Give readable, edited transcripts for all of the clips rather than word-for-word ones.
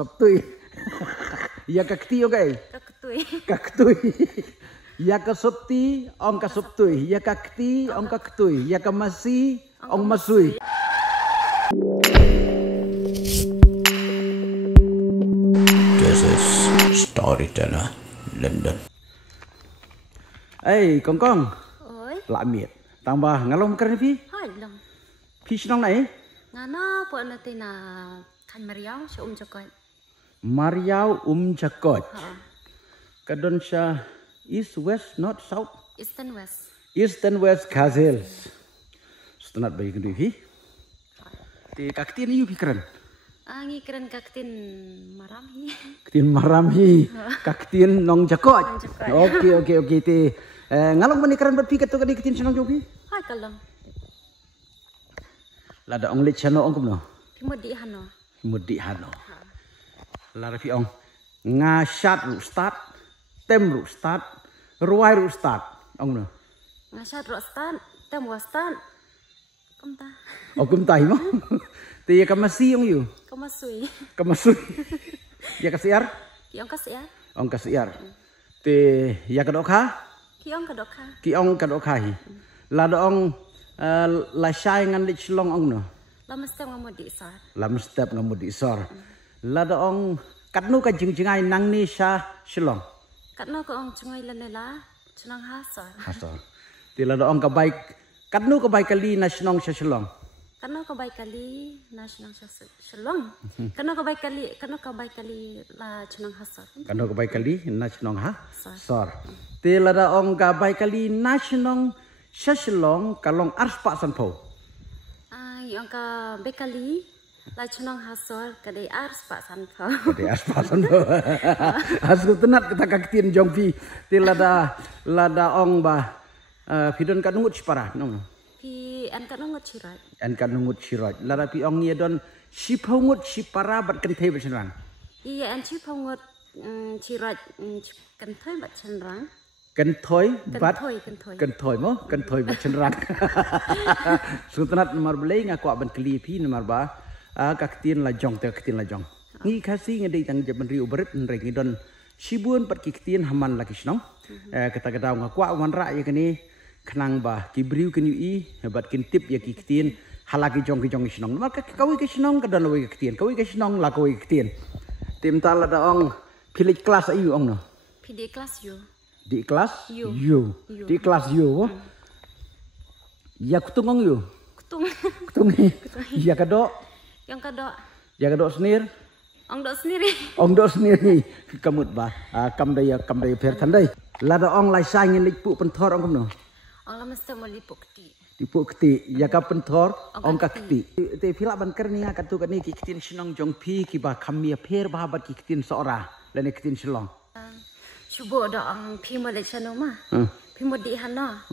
Sabtui. Ya kakti okay. Kaktui. Ya kasopti ong kasoptui. Ya kakti ong kaktui. Ya kamasi ong masui. This is Storyteller London. Hey, Kong Kong. Oi. Lạ miệt. Tambah ngalong keren phi? Hai long. Phi senang nai? Ngana po na tina kan Mariau sa Jakot. Mariau Jakot. Kadon siya east west north south. Eastern West. Eastern West Kazels. Setenat bayi kedui phi. Ti kakti ni yu phi keren. Angi keren kaktin maramhi. Kaktin maramhi. Kaktin nong Jakot. Okay. Ti ngalong mani keren berphi katu kadi kaktin senang jong phi? Hai kalong. Lada ong lit chano ong kumno. Mudi hano. Mudi hano. Lara phi ong ngasat ru start, tem ru start, ruai ru start. Ong no. Ngasat ru start, tem wa start. Kumta. Oh kumta mo. Ti ya kamasi ong yu. Kamasui. Kamasui. Ya kasiar? Kiong kasya. Ong kasiar. Ti ya kadokha? Kiong kadokha. Kiong kadokha hi. Lada ong la syai ngan lit chlong ong no. Lama step ngamudi sor. Lama step ngamudi sor. Lada ong katnu ka jing-jingai nang ni sha chlong. Katno ko ong chungai lanela chunang hasor. Hasor. Ti lada ong ka baik katnu ka baik kali na chnong sha chlong. Karena kau baik kali nasional selong. Karena kau baik kali la cenang hasor. Karena kau baik kali nasional ha sor. Ti lada ong ka baik kali nasional selong kalong ars pak sanpo. Yang ka baik kali la cenang hasor kadai ars pak sanpo. Kadai ars pak sanpo. Asku tenat kita kaktin jongpi. Ti lada ong ba pidon kanungut sipara no. Pi an kan ngut cirat. An kan ngut cirat. Lara pi ong ye don sipongut sipara bat kenthe bersenrang. Iya an sipongut cirat kenthe bat senrang. Kenthoi bat mo kenthoi bat senrang. Sultanat nomor belai ngaku aban keli pi nomor ba kaktin lajong te kaktin lajong. Ngi kasi ngedei tang jaban riu berit nreng don sibun pat kaktin haman laki snong. Kata kata ngaku awan ra ye kini kenang bah kibriu ken ui hebat kin tip ya kiktin halaki jong snong maka kawi ke snong kadan lawi kiktin kawi ke snong la kawi kiktin tim tal ada ong pilih kelas ayu ong no pilih kelas yu di kelas yu di kelas yu ya kutung ong yu kutung ya kado yang kado ya kado senir ong dok sendiri kamut bah kam daya per tandai lada ong lai sai ngin lik pu pentor ong no. Allah mesti mau dipukti. Dipukti, ya ka pentor, ong kakti. Te pila ban kerni nga katu kani kikitin sinong jong pi ki ba kami per ba bat kikitin seora dan kikitin silong. Cuba ada ang pi mo le chano ma. Pi mo di hano.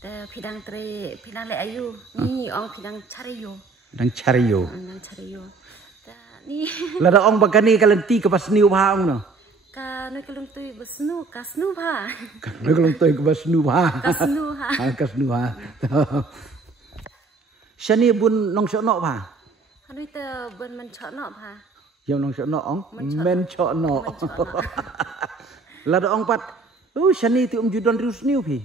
Te pidang le ayu. Ni ong pidang cariyo. Dang cariyo. Ta ni. Lada ong bagani kalenti ke pas niu ba ong no. Ka noi kalung tui besnu kasnu ba. Noi kalung tui ke besnu ba. Kasnu ha. Shani bun nong sok nok ba. Hanui te bun men chok nok ba. Yang nong sok nok ong men chok nok. Lada ong pat. Shani ti judon rusniu pi.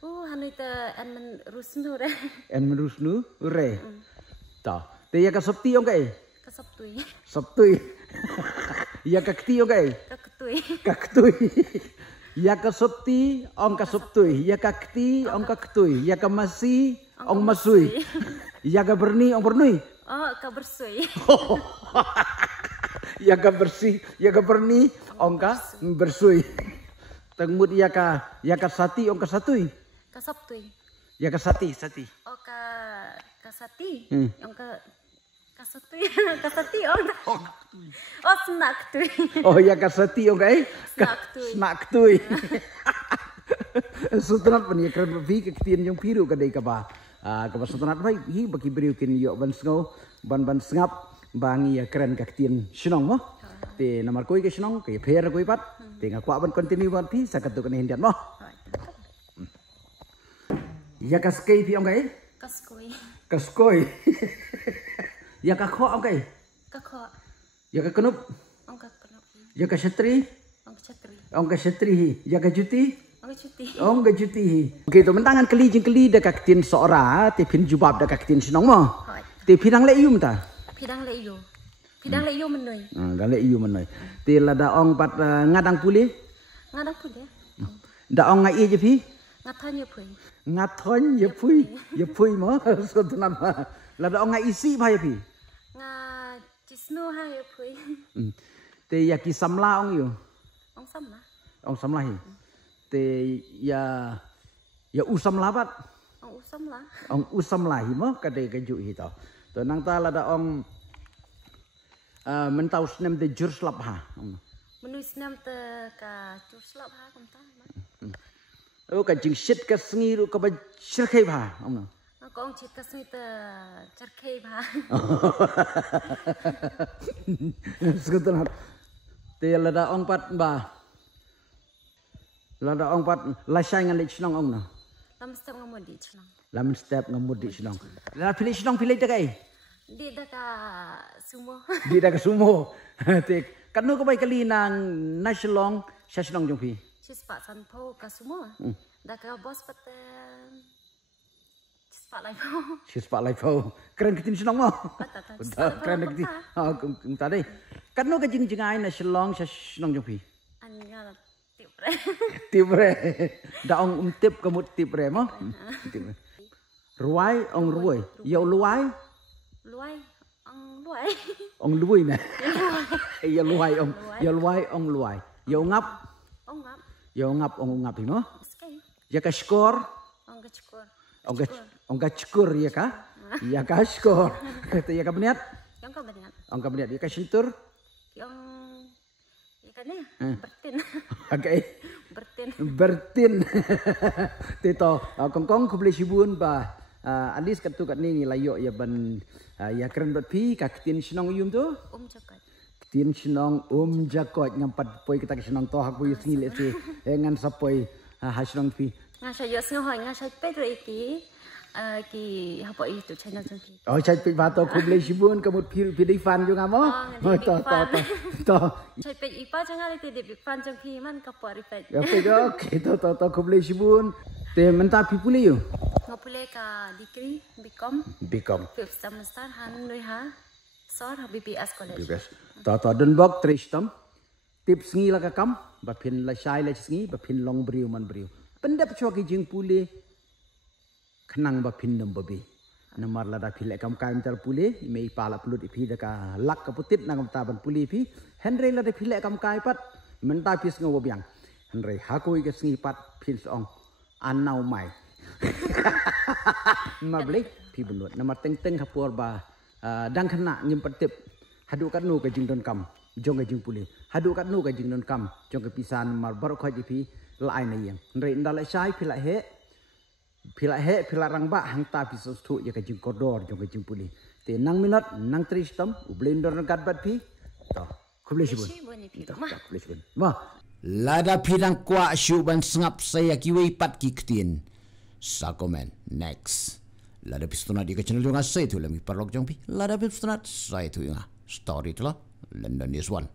Hanui te en men rusnu re. En men rusnu re. Ta. Te ya ka sabti ong kai. Ka sabtui. Sabtui. Ya kakti ong kai. Kaktui. Ya kasopti ong kasoptui. Ya kakti ong kaktui. Ya kamasi ong masui. Ya ka berni ong bernui. Oh, ka bersui. Ya ka bersih, ya ka berni ong ka bersui. Tengmut ya ka sati ong ka satui. Ka sabtui. Ya ka sati. Oh, ka sati. Ong ka kasati ong. Oh, snack tui. Oh ya kasati ong kai. Snack tui. Sultanat pan ya keren bi kektian yang piru kadai ka ba. Ka sultanat bai hi baki beriu kin yo ban sngo ban sngap bangi ya keren kektian sinong mo. Te nomor koi ke sinong ke per koi pat. Te ngaku ban continue ban pi sakatu kan hindian mo. Ya kaskei pi ong kai. Kaskoi. Ya kakho ong kai. Kakho. Ya ka kenup. Ong ka kanopi. Ya ka setri? Ong chatri. Ong ka setri. Ya ka juti? Ong cuti. Ong ka juti. Okey tu mentangan keli jing keli dak kaktin seora te pin jubab dak kaktin senong mo. Hoi. Te pinang le yum ta. Phidang le yo. Phidang le yo menoi. Dak le yum menoi. Te la da ong pat ngadang puli. Ngadang pun dia. Da ong ngai je pi. Ngathon yo pui. Ngathon ye pui mo so tunan ma. La da ong ngai isi ba ye pi. Nga chisno ha yo pui. Te ya ki samla ong yo. Ong sam lah. Ong samla hi. Te ya usam labat. Ong usam lah. Ong usam lahi mo kade ke ju hi to. To nang ta la da ong mentau snem de jur slap ha. Menui senam te ka cur slap ha kom ta. Oh ka jing shit ka sengi ru ka ba shirkhai ba. Ko ong chit ka sni te charkhei ba. Seketan. Te la da ong pat ba. La da ong pat la shai ngan lich nong ong na. Lam step ngamo di chnang. Lam step ngamud di senong. La pilih senong pilih dak ai. Di da ka sumo. Di dak sumo. Te kanu ko bai kali nang nasional senong jong pi. Chispa san po ka sumo. Da ka bos pat chispa lai po. Sispa lai po. Keren kitin senong mo. Tata. Keren kitin. Kum tadi. Kanu ka jing jing ai nasional senong jong pi. Anya tipre. Tibre. Da ong tip kamut tibre mo. Ruai ong ruai. Yo luai. Luai. Ong luai. Ong luai nè. Yo luai ong. Yo luai ong luai. Yo ngap. Ong ngap. Yo ngap ong ngap mo. Skai. Ya ka skor. Ong ka cukur. Ong ka cukur ya ka. Ya ka skor. Kata ya ka beniat. Yang ka banyak. Ong ka beniat ya ka sentur. Yang ikan ni bertin. Agak bertin. Tito kongkong ku boleh sibun ba. Alis kat tu kat ni layo ya ban ya keren bat pi ka kitin senong yum tu. Cakot. Kitin senong jakot ngampat poi kita senong to hak poi singil ese ngan sapoi ha senong pi. Nga sa yo sno hoy nga sa pedro iki ki hapo itu channel jong ki. Oh chai pe ba to ku boleh sibun kamut pi di fan jo ngamo. To. Chai pe ipa jang ale te de fan jong ki man ka pori pe. Ya pe okey to ku boleh sibun. Te menta pi puli yo. Ngapule ka dikri bikom 5th semester han noi ha sor ha BPS college. BPS. To denbok tristam. Tips ngi la ka kam ba phin la shai la sngi ba phin long briu man briu. Pendap choki jing puli khnang ba phin nam babi. Namar la da phile kam kaim tar puli mei pala pulut ipi da ka lak ka putit nang ta ban puli pi. Henry la da phile kam kai pat menta pis ngo biang. Henry hakoi ke sngi pat phin song anau mai. Mabli pi bunut nama teng hapur ba dang khana ngim patip hadu kat nu ka jing don kam jong ka jing puli hadu kat nu ka jing don kam jong ka pisan mar bar kho ji pi lai na yang re ndala sai phila he phila rang ba hang ta pi so thu ya ka jing kodor jong ka jing puli te nang minut nang tristam u blender kat bat pi to khubli sibun khubli sibun ma lada phidang kwa shu ban sngap saya ki wei pat ki ktin Sakomen next. Lada pistona di channel juga saya tu lagi perlok jangpi. Lada pistona saya tu inga story tu lah. London News One.